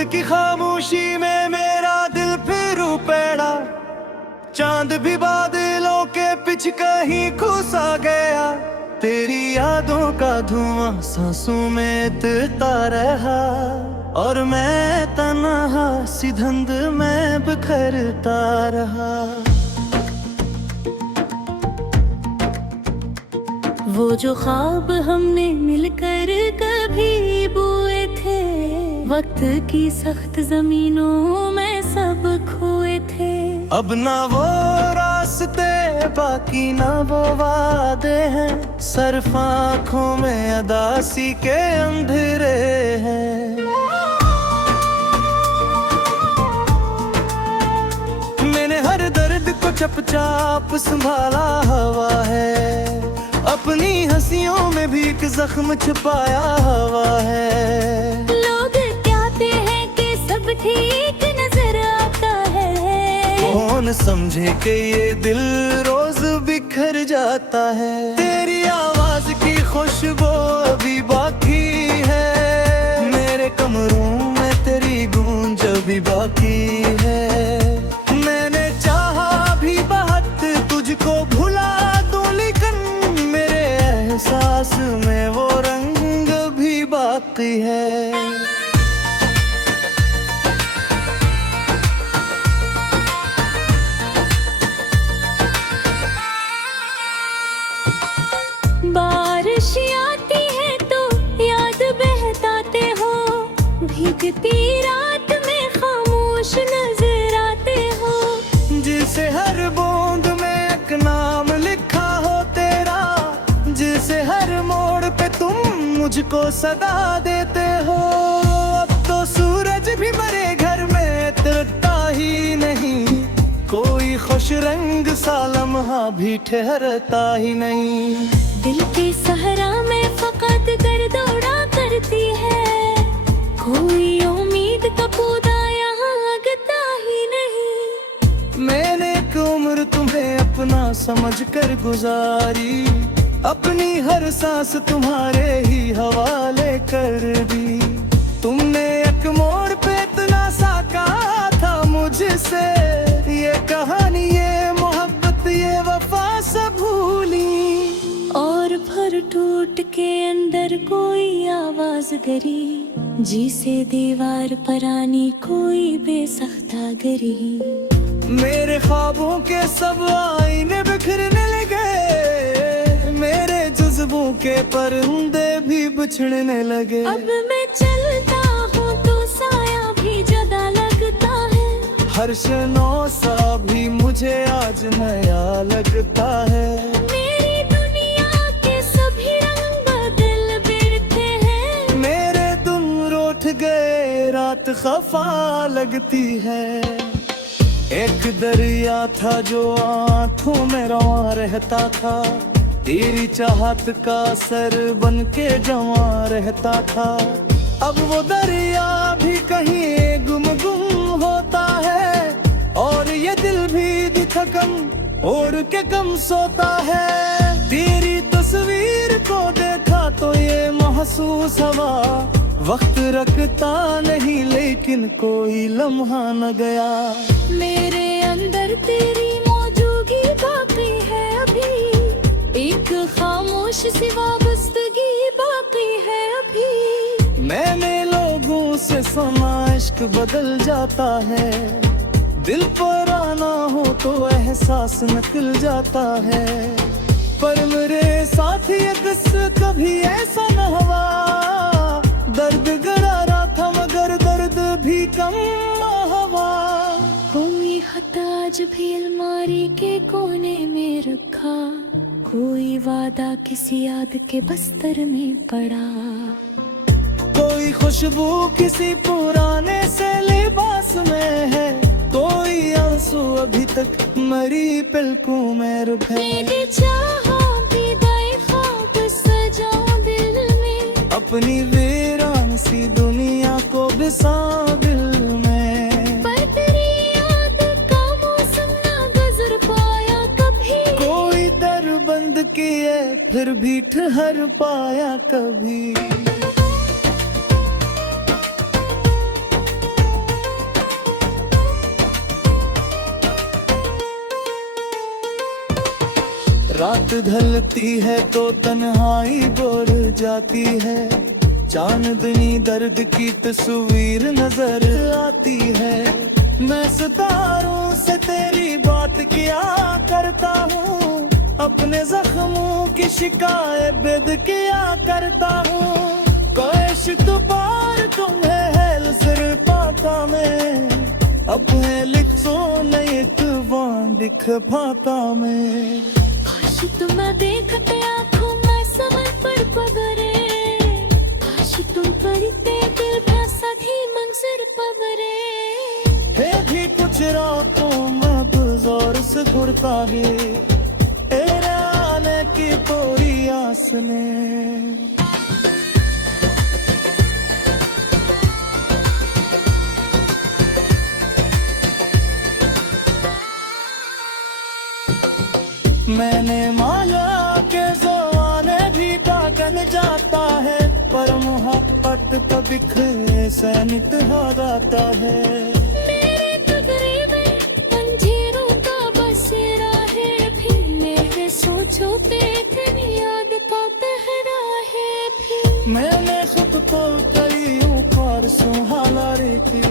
रात की खामोशी में मेरा दिल फिर उपेड़ा, चांद भी बादलों के पीछ कहीं घुसा गया। तेरी यादों का धुआं सांसों में उतरता रहा, और मैं तन्हा सी धुंध में बिखरता रहा। वो जो ख्वाब हमने मिलकर कभी बुए थे, वक्त की सख्त जमीनों में सब खोए थे। अब ना वो रास्ते बाकी ना वो वादे हैं, सिर्फ आँखों में अदासी के अंधेरे हैं। मैंने हर दर्द को चुपचाप संभाला हुआ है, अपनी हंसियों में भी एक जख्म छुपाया हुआ है। लोग कहते हैं कि सब ठीक नजर आता है, कौन समझे कि ये दिल रोज बिखर जाता है। तेरी आवाज की खुशबू अभी बाकी है, मेरे कमरों में तेरी गूंज अभी बाकी है। मैंने चाहा भी बहुत तुझको भुला दूं, लेकिन मेरे एहसास में वो रंग भी बाकी है। बारिश आती है तो याद बहताते हो, भीगती रात में खामोश नजर आते हो। जिसे हर बूंद में एक नाम लिखा हो तेरा, जिसे हर मोड़ पे तुम मुझको सदा देते हो। अब तो सूरज भी मरे घर में तरता ही नहीं, कोई खुश रंग सा लम्हा भी ठहरता ही नहीं। दिल के सहरा में फकत कर दौड़ा करती है, कोई उम्मीद का पौधा यहाँ लगता ही नहीं। मैंने एक उम्र तुम्हें अपना समझ कर गुजारी, अपनी हर सांस तुम्हारे ही हवाले कर दी। तुमने एक मोड़ पे इतना सा कहा था मुझसे, ये कहानी ये मोहब्बत ये वफा सब भूली। और फिर टूट के अंदर कोई आवाज गरी, जिसे दीवार पर आनी कोई बेसख्ता गरी। मेरे ख्वाबों के सब आईने बिखरने लगे, मेरे जज्बों के परिंदे भी बिछड़ने लगे। अब मैं चलता हूँ तो साया भी जुदा लगता है, हर शनो सा भी मुझे आज नया लगता है। मेरी दुनिया के सभी रंग बदल बिरते हैं, मेरे तुम रूठ गए रात खफा लगती है। एक दरिया था जो आंखों में रवा रहता था, तेरी चाहत का सर बन के जमा रहता था। अब वो दरिया भी कहीं गुम गुम होता है, और ये दिल भी थकन और के कम सोता है। तेरी तस्वीर को देखा तो ये महसूस हुआ, वक्त रखता नहीं लेकिन कोई लम्हा न गया। मेरे अंदर तेरी मौजूदगी बाकी है अभी, एक खामोश सी वाबस्तगी बाकी है अभी। मैंने लोगों से सुना इश्क बदल जाता है, दिल पर आना हो तो एहसास निकल जाता है। पर मेरे साथ ये किस्सा कभी ऐसा न हुआ, दर्द गरारा था मगर दर्द भी कम न हुआ। कोई खत आज भी अलमारी के कोने में रखा, कोई वादा किसी याद के बस्तर में पड़ा। कोई खुशबू किसी पुराने से लिबास में है, कोई आंसू अभी तक मरी पलकों में रुके। मैंने चाहा विदाई ख्वाब सजाऊं दिल में, अपनी वीरान सी दुनिया को बिसा दिल में। पर तेरी याद का मौसम ना गुजर पाया कभी, कोई दर बंद किए फिर भी ठहर पाया कभी। रात ढलती है तो तन्हाई बोल जाती है, चांदनी दर्द की तस्वीर नजर आती है। मैं सितारों से तेरी बात किया करता हूँ, अपने जख्मों की शिकायत बेद किया करता हूँ। काश दोबार तुम्हें है सिर पाता मैं, अब है लिखो नहीं तुम दिख पाता मैं। काश तुम देखते आँखों में समझ पर पगरे, काश तुम पढ़ते दिल भाषा थी मंजर पगरे। है भी कुछ रातों में जोर से घुरता है तेरे आने की पूरी आस ने। मैंने माया के ज़माने भी पागल जाता है, पर मोहब्बत का बिखरे से नितहा जाता है। मेरे टुकड़े में अंधेरों का बसेरा है, फिर मेरे सोचों पे तेरी याद का पहरा है। फिर मैंने खुद को कई ऊपर सुहाना रही थी,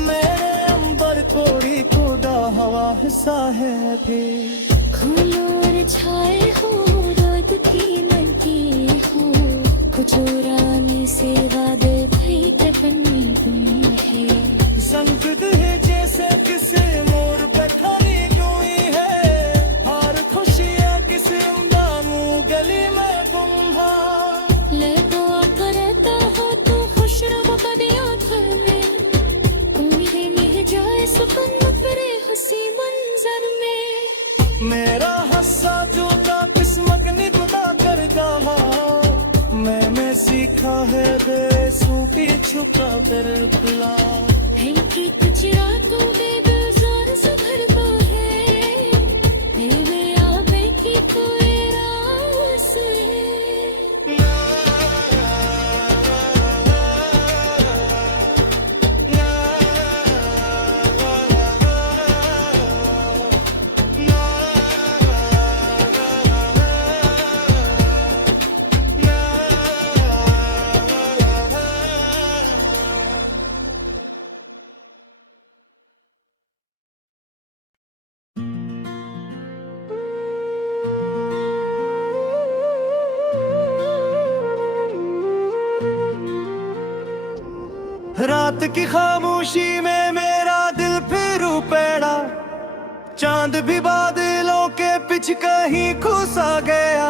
मेरे अंबर कोरी खुदा हवा हिस्सा है। फिर खोलो और छाए हो रात की लगी हो, कुछ रानी से वादे भाई बनी हुई है। संकट है जैसे किसी मोर पे खड़ी हुई है, और खुशियाँ किसी दामू गली में गुम है। लगो करता हो तो खुश रहो कदियों घर में, उम्मीदें मिल जाए सुकून फिरे हंसी मंजर में। मेरा हस्सा जूता किस्मत ने खुदा कर डाला, मैंने सीखा है बेसुखी छुपा कर खुला। है कि कुछ रातों में दिल जोर से भरता है, दिल में आवे की कोई रास है। रात की खामोशी में मेरा दिल फिर उपेड़ा, चांद भी बादलों के पीछे कहीं खुसा गया।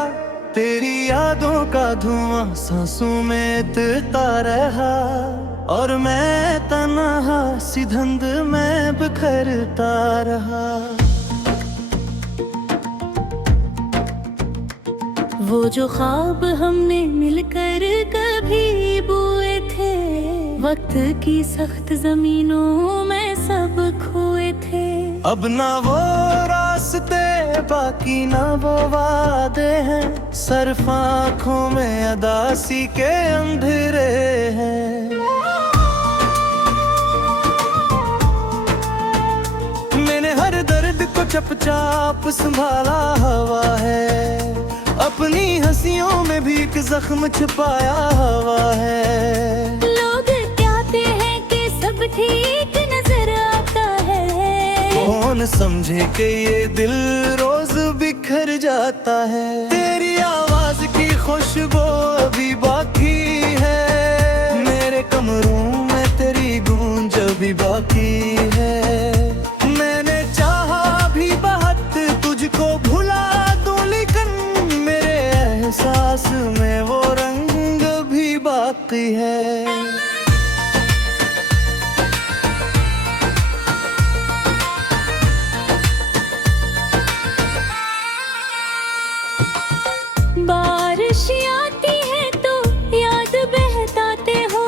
तेरी यादों का धुआं सांसों में उतरता रहा, और मैं तन्हा सी धुंध में बिखरता रहा। वो जो ख्वाब हमने मिलकर कभी बुए थे, वक्त की सख्त जमीनों में सब खोए थे। अब ना वो रास्ते बाकी ना वो वादे हैं, सिर्फ आँखों में अदासी के अंधेरे हैं। मैंने हर दर्द को चुपचाप संभाला हुआ है, अपनी हंसियों में भी एक जख्म छुपाया हुआ है। लोग कहते हैं कि सब ठीक नजर आता है, कौन समझे कि ये दिल रोज बिखर जाता है। तेरी आवाज की खुशबू अभी बाकी है, मेरे कमरों में तेरी गूंज अभी बाकी है। मैंने चाहा भी बहुत तुझको भुला दूं, लेकिन मेरे एहसास में वो रंग भी बाकी है। बारिश आती है तो याद बहताते हो,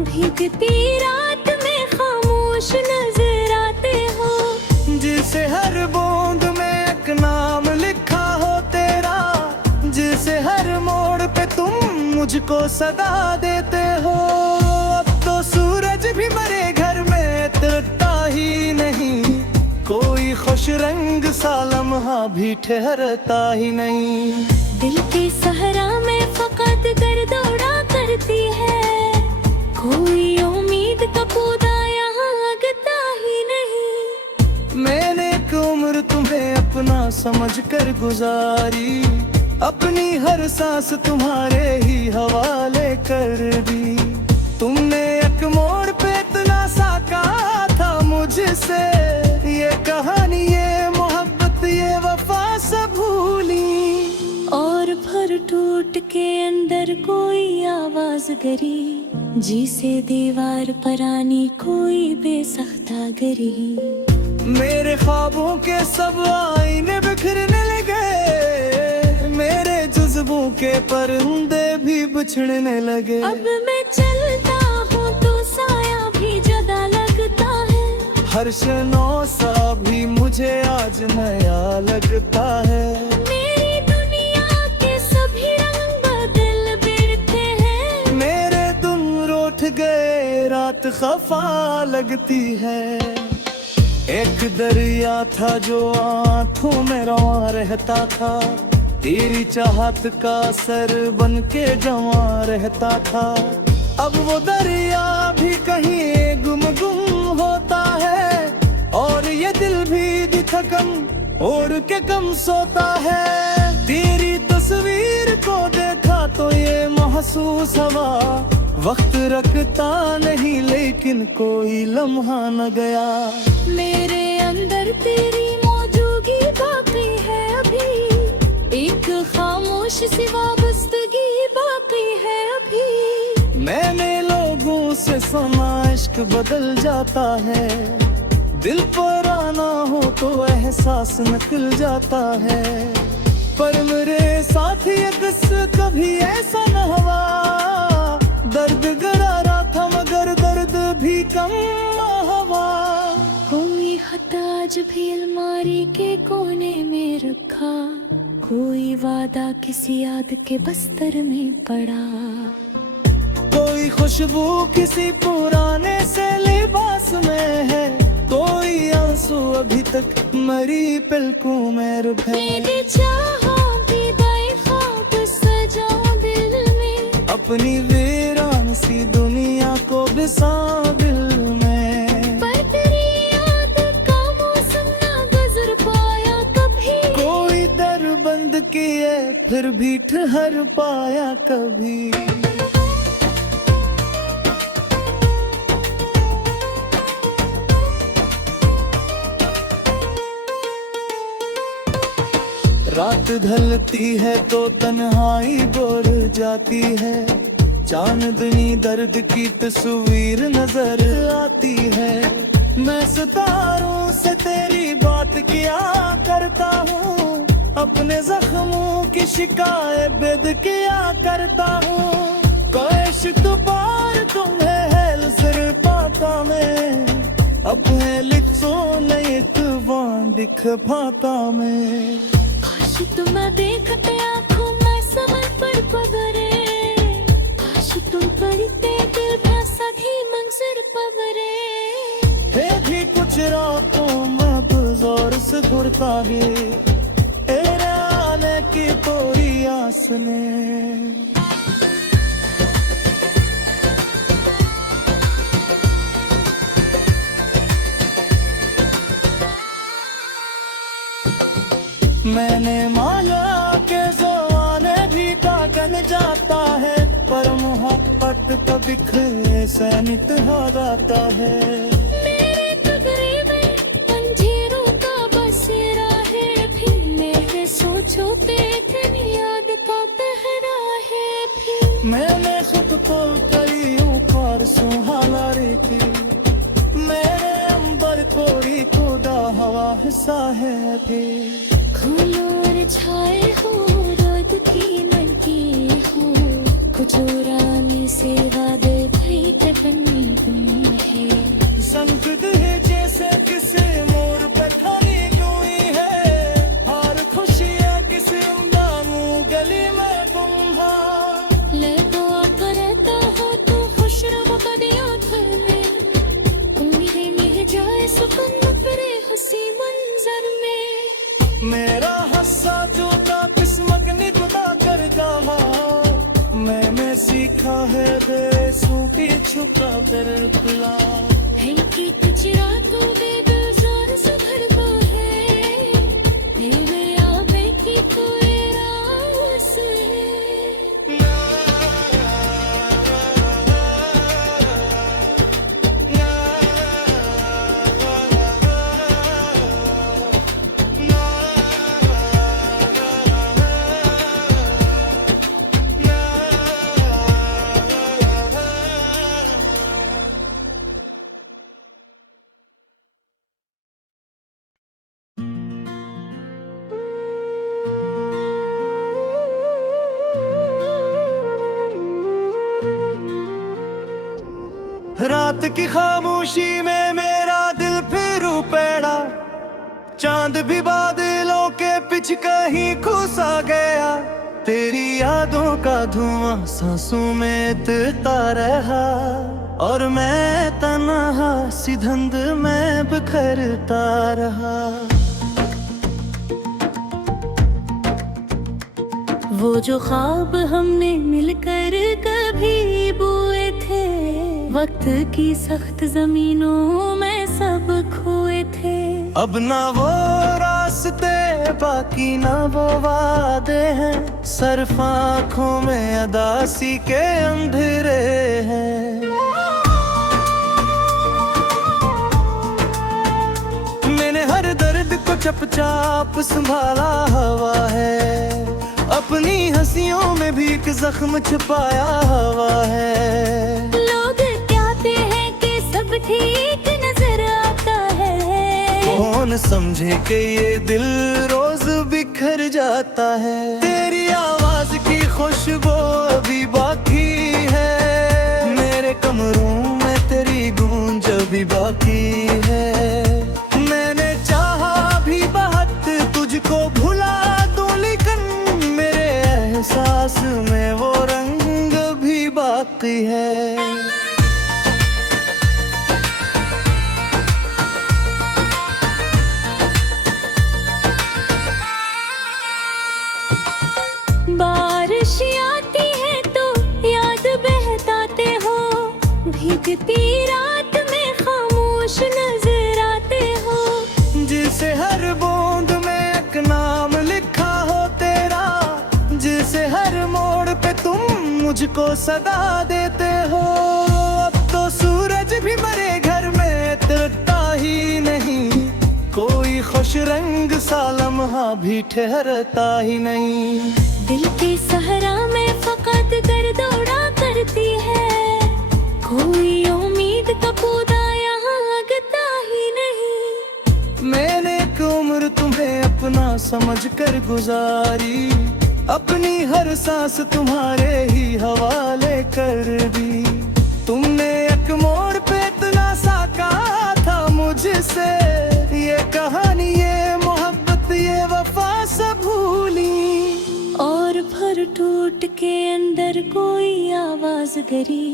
भीगती रात में खामोश नजर आते हो। जिसे हर बूंद में एक नाम लिखा हो तेरा, जिसे हर मोड़ पे तुम मुझको सदा देते हो। अब तो सूरज भी मरे घर में तरता ही नहीं, कोई खुश रंग सा लम्हा कहाँ भी ठहरता ही नहीं। दिल के सहरा में फकत कर दौड़ा करती है, कोई उम्मीद का पौधा यहाँ लगता ही नहीं। मैंने एक उम्र तुम्हें अपना समझ कर गुजारी, अपनी हर सांस तुम्हारे ही हवाले कर दी। तुमने एक मोड़ पे इतना सा कहा था मुझसे, ये कहानी ये मोहब्बत ये वफा सब भूली। और भर टूट के अंदर कोई आवाज गरी, जिसे दीवार पर आनी कोई बेसख्ता गरी। मेरे ख्वाबों के सब आईने बिखरने लगे, मेरे जुज़्बों के परिंदे भी बिछड़ने लगे। अब मैं चलता हूँ तो साया भी जुदा लगता है, हर शनो सा भी मुझे आज नया लगता है। मेरी दुनिया के सभी रंग बदल बिरते हैं, मेरे दिन रूठ गए रात खफा लगती है। एक दरिया था जो आंखों में रवा रहता था, तेरी चाहत का असर बन के जमा रहता था। अब वो दरिया भी कहीं गुम होता है, और ये दिल भी थकम और के कम सोता है। तेरी तस्वीर को देखा तो ये महसूस हुआ, वक्त रखता नहीं लेकिन कोई लम्हा न गया। मेरे अंदर तेरी मौजूदगी बाकी है अभी, एक खामोश सी वाबस्तगी बाकी है अभी। मैंने लोगों से सुना इश्क बदल जाता है, दिल पर आना हो तो एहसास निकल जाता है। पर मेरे साथ ये किस्सा कभी ऐसा न हुआ, दर्द गरारा था मगर दर्द भी कम हुआ। कोई खत आज भी अलमारी के कोने में रखा, कोई वादा किसी याद के बस्तर में पड़ा। कोई खुशबू किसी पुराने से लिबास में है, कोई आंसू अभी तक मरी पलकों में रुके। मैंने चाहा विदाई ख्वाब सजाऊं दिल में, अपनी वीरान सी दुनिया को बिसा दिल में। पर तेरी याद का मौसम ना गुजर पाया कभी, कोई दर बंद किए फिर भी ठहर पाया कभी। रात ढलती है तो तन्हाई बढ़ जाती है, चांदनी दर्द की तस्वीर नजर आती है। मैं सितारों से तेरी बात किया करता हूँ, अपने जख्मों की शिकायत बेद किया करता हूँ। कैश तो पार तुम्हें है सिर पाता में, अपने लिखो नहीं तुम दिख पाता में। काश तुम देखते आँखों में समझ पर पगरे, काश तुम पढ़ते दिल भाषा की मंजर पगरे। है भी कुछ रातों में जोर से घुरता है, तेरे आने की पूरी आस ने। मैंने माया के ज़माने भी कागन जाता है, पर मोहब्बत तो बिखरे से नितहा जाता है। मेरे टुकड़े में अंधेरों का बसेरा है भी, मेरे सोचों पे तेरी याद का पहरा है भी। मैंने खुद को कई ऊपर सुहाना रही थी, मेरे अंबर कोरी खुदा हवा हिस्सा है भी। खोलो और छाए हो रात की लड़की हो, कुछ रानी से वादे भई तकनी तुम है। संकट है जैसे किसी मोर पे खड़ी हुई है, हर खुशियाँ किसी दामू गली में गुम है। ले तो करता हो तो खुश रहो कदियों घर में, उम्मीदें मिल जाए सुकून फिरे हंसी मंजर में। मेरा हस्सा जोता किस्मत निभा कर कहा मैंने सीखा है देशों की छुपा बिरखला है कि कुछ रातों में बेजार से भरता है तेरे आवे की कोई रास है रात की खामोशी में मेरा दिल फिर पैड़ा चांद भी बादलों के पीछे कहीं घुसा गया तेरी यादों का धुआं सांसों में तैरता रहा और मैं तन्हा सी धुंध में बिखरता रहा वो जो ख्वाब हमने मिलकर कभी बोए थे वक्त की सख्त जमीनों में सब खोए थे अब ना वो रास्ते बाकी ना वो वादे हैं सिर्फ आँखों में अदासी के अंधेरे हैं मैंने हर दर्द को चुपचाप संभाला हुआ है अपनी हंसियों में भी एक जख्म छुपाया हुआ है लोग कहते हैं कि सब ठीक नजर आता है कौन समझे कि ये दिल रोज बिखर जाता है तेरी आवाज की खुशबू अभी बाकी है मेरे कमरों में तेरी गूंज अभी बाकी है मैंने चाहा भी बहुत तुझको भुला दूं लेकिन मेरे एहसास में वो रंग भी बाकी है बारिश आती है तो याद बहताते हो भीगती रात में खामोश नजर आते हो जिसे हर बूंद में एक नाम लिखा हो तेरा जिसे हर मोड़ पे तुम मुझको सदा देते हो अब तो सूरज भी मरे घर में तरता ही नहीं कोई खुश रंग सा लम्हा भी ठहरता ही नहीं दिल के सहरा में फकत कर दौड़ा करती है कोई उम्मीद का पौधा यहाँ लगता ही नहीं मैंने एक उम्र तुम्हें अपना समझ कर गुजारी अपनी हर सांस तुम्हारे ही हवाले कर दी तुमने एक मोड़ पे इतना सा कहा था मुझसे ये कहानी ये मोहब्बत ये वफा सब भूली और भर टूट के अंदर कोई आवाज गरी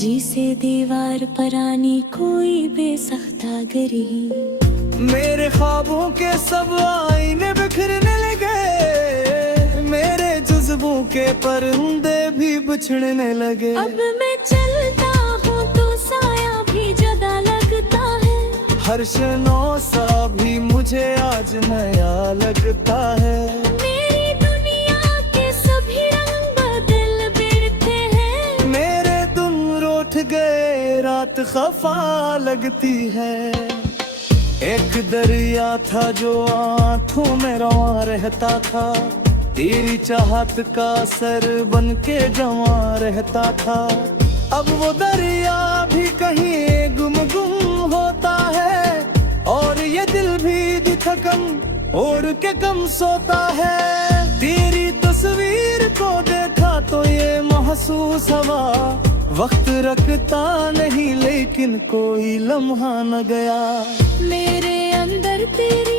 जिसे दीवार पर आनी कोई बेसख्ता गरी मेरे ख्वाबों के सब आईने बिखरने लगे मेरे जज्बों के परिंदे भी बिछड़ने लगे अब मैं चलता हूँ तो साया भी ज्यादा लगता है हर शनो सा भी मुझे आज नया लगता है मेरी दुनिया के सभी रंग बदल बिरते हैं मेरे दिन रूठ गए रात खफा लगती है एक दरिया था जो आंखों में रवा रहता था तेरी चाहत का सर बन के जवा रहता था अब वो दरिया भी कहीं गुम गुम होता है और ये दिल भी थकन ओढ़ के कम सोता है तेरी तस्वीर को देखा तो ये महसूस हुआ वक्त रखता नहीं लेकिन कोई लम्हा न गया मेरे अंदर तेरी